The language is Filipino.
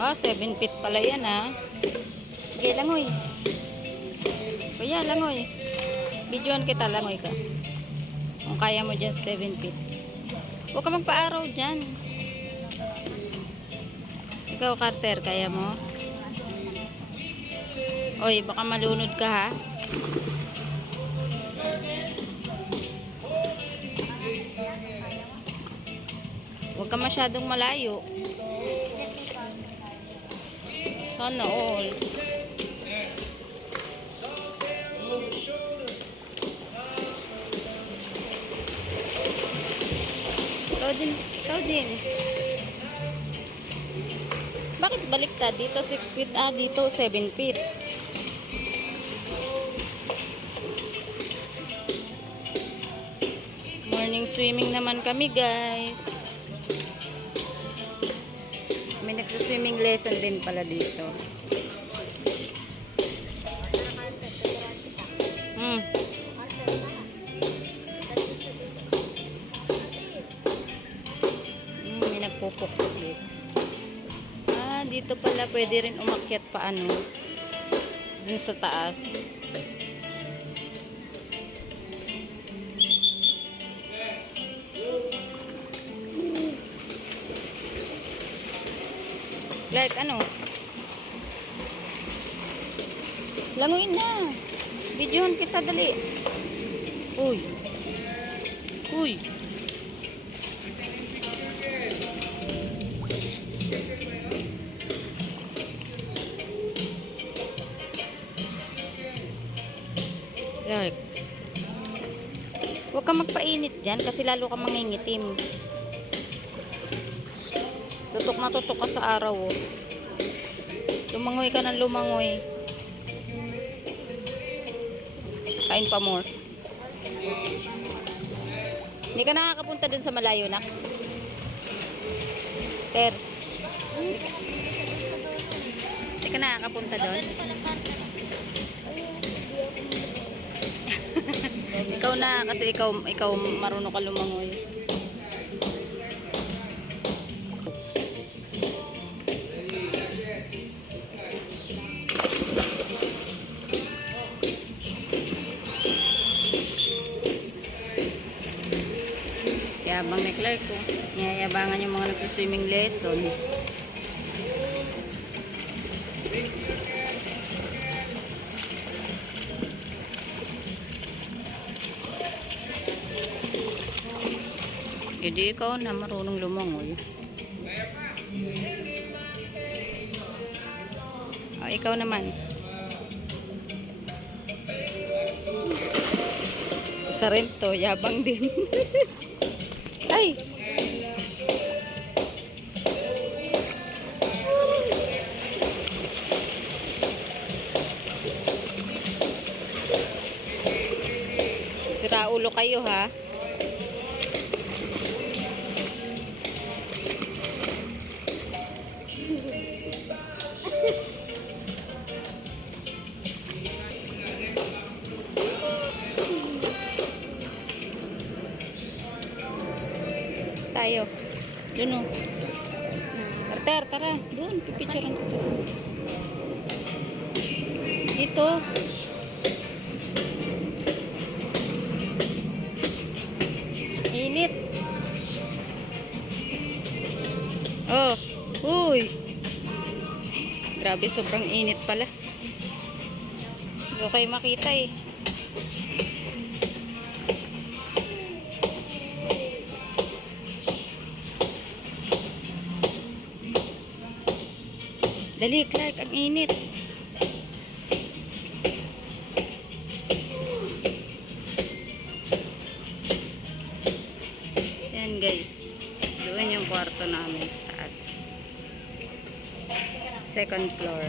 Ah, 7 feet pala yan ah. Sige, langoy. Kuya, langoy. Videoan kita, langoy ka. Kung kaya mo dyan 7 feet. Huwag ka magpa-araw dyan. Ikaw, Carter, kaya mo? Oy, baka malunod ka ha. Huwag ka masyadong malayo. Sana all. Ikaw din. Ikaw din. Bakit baliktad? Dito 6 feet. Ah, dito 7 feet. Morning swimming naman kami, guys. May nagsaswimming lesson din pala dito. May nagpupuklit. Ah, dito pala pwede rin umakyat pa ano. Dun sa taas. Like ano? Languin na. Videohan kita dali. Uy. Uy. Like. Huwag kang magpainit dyan kasi lalo ka mangingitim. Tutok na tutok ka sa araw. Oh. Lumangoy ka ng lumangoy. Kain pa more. Hindi ka nakakapunta dun sa malayo, nak? Ter. Hindi ka nakakapunta dun? Ikaw na, kasi ikaw marunong ka lumangoy. Yabang ni Clark ko. Yayabangan yung mga nagsaswimming lesson. Jadi ikaw na marunong lumangoy. O, ikaw naman. Isa rin to, yabang din. Ay! Sira ulo kayo ha. Tayo. Doon o. Carter, tara. Doon. Pipicturean ko. Dito. Init. Oh. Uy. Grabe, sobrang init pala. Hindi ko kayo makita eh. Dali, Clark, ang init. Yan guys. Doon yung kwarto namin sa taas. Second floor.